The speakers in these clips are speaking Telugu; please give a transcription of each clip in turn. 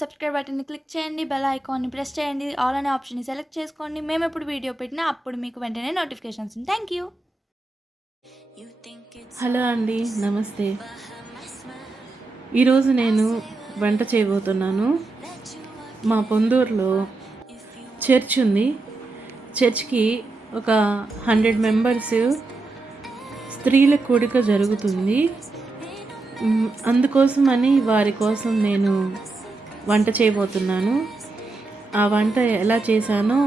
సబ్స్క్రైబ్ బటన్ని క్లిక్ చేయండి, బెల్ ఐకాన్ని ప్రెస్ చేయండి, ఆల్ అనే ఆప్షన్ని సెలెక్ట్ చేసుకోండి. మేము ఎప్పుడు వీడియో పెట్టినా అప్పుడు మీకు వెంటనే నోటిఫికేషన్స్. Thank you. హలో అండి, నమస్తే. ఈరోజు నేను వంట చేయబోతున్నాను. మా పొందూరులో చర్చ్ ఉంది. చర్చ్కి ఒక 100 మెంబర్స్ స్త్రీల కూడిక జరుగుతుంది. అందుకోసమని వారి కోసం నేను వంట చేయబోతున్నాను. ఆ వంట ఎలా చేశానో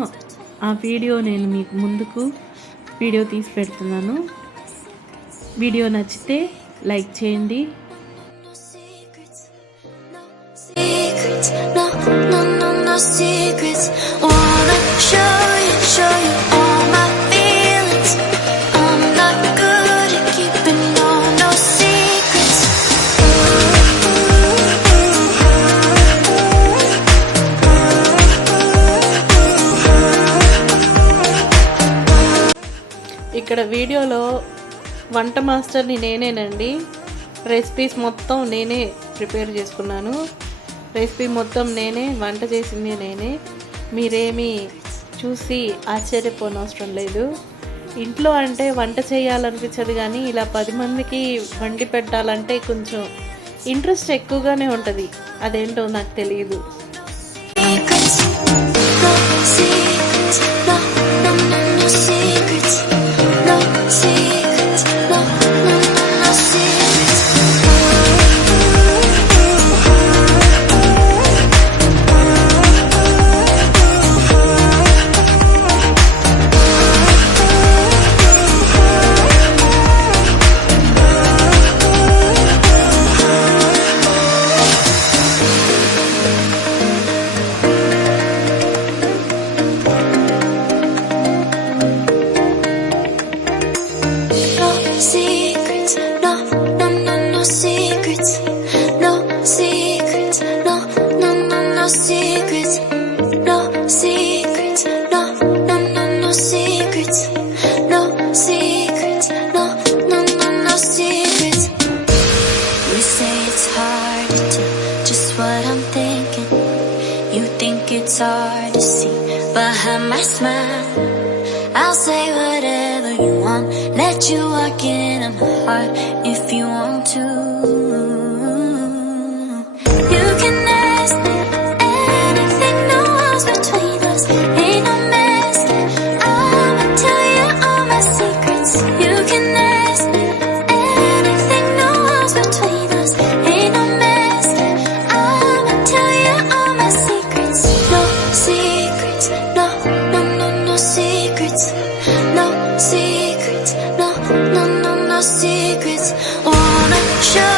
ఆ వీడియో నేను మీకు ముందుకు వీడియో తీసి పెడుతున్నాను. వీడియో నచ్చితే లైక్ చేయండి. ఇక్కడ వీడియోలో వంట మాస్టర్ని నేనేనండి. రెసిపీస్ మొత్తం నేనే ప్రిపేర్ చేసుకున్నాను. రెసిపీ మొత్తం నేనే, వంట చేసింది నేనే. మీరేమీ చూసి ఆశ్చర్యపోనవసరం లేదు. ఇంట్లో అంటే వంట చేయాలనిపించదు, కానీ ఇలా 10 మందికి వండి పెట్టాలంటే కొంచెం ఇంట్రెస్ట్ ఎక్కువగానే ఉంటుంది. అదేంటో నాకు తెలియదు. It's hard to see behind my smile. I'll say whatever you want, let you walk in on my heart if you want to. You can ask me anything, no walls between us, ain't no mess. I'ma tell you all my secrets. You can ask me anything, no walls between us, ain't no mess. I'ma tell you all my secrets. No secrets, no, no, no, no secrets. No secrets, no, no, no, no secrets. Wanna show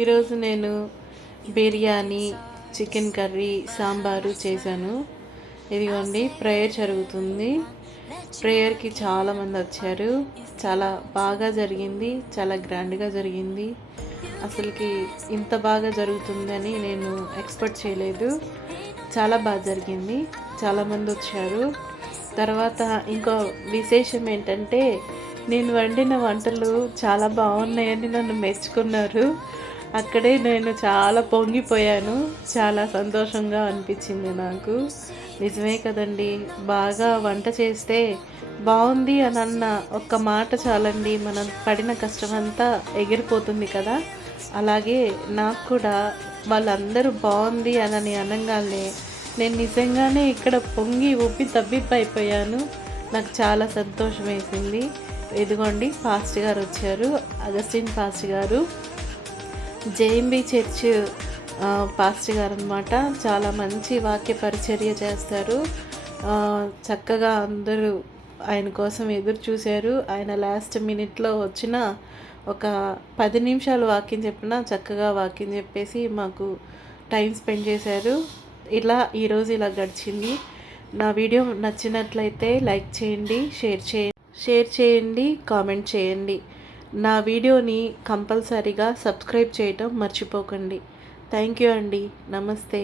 ఈరోజు నేను బిర్యానీ, చికెన్ కర్రీ, సాంబారు చేశాను. ఇదిగోండి ప్రేయర్ జరుగుతుంది. ప్రేయర్కి చాలామంది వచ్చారు. చాలా బాగా జరిగింది, చాలా గ్రాండ్గా జరిగింది. అసలుకి ఇంత బాగా జరుగుతుందని నేను ఎక్స్పెక్ట్ చేయలేదు. చాలా బాగా జరిగింది, చాలామంది వచ్చారు. తర్వాత ఇంకో విశేషం ఏంటంటే నేను వండిన వంటలు చాలా బాగున్నాయని నన్ను మెచ్చుకున్నారు. అక్కడే నేను చాలా పొంగిపోయాను. చాలా సంతోషంగా అనిపించింది నాకు. నిజమే కదండి, బాగా వంట చేస్తే బాగుంది అని అన్న ఒక్క మాట చాలండి, మనం పడిన కష్టమంతా ఎగిరిపోతుంది కదా. అలాగే నాకు కూడా వాళ్ళందరూ బాగుంది అని అనగానే నేను నిజంగానే ఇక్కడ పొంగి ఉబ్బి తబ్బిబ్బైపోయాను. నాకు చాలా సంతోషం వేసింది. ఇదిగోండి పాస్టర్ గారు వచ్చారు, అగస్టిన్ పాస్టర్ గారు, జేఎంబీ చర్చ్ పాస్టర్ గారు అనమాట. చాలా మంచి వాక్య పరిచర్య చేస్తారు. చక్కగా అందరూ ఆయన కోసం ఎదురు చూశారు. ఆయన లాస్ట్ మినిట్లో వచ్చిన ఒక 10 నిమిషాలు వాక్యం చెప్పినా చక్కగా వాక్యం చెప్పేసి మాకు టైం స్పెండ్ చేశారు. ఈరోజు ఇలా గడిచింది. నా వీడియో నచ్చినట్లయితే లైక్ చేయండి, షేర్ చేయండి, కామెంట్ చేయండి. నా వీడియోని కంపల్సరీగా సబ్స్క్రైబ్ చేయటం మర్చిపోకండి. థ్యాంక్ యూ అండి. నమస్తే.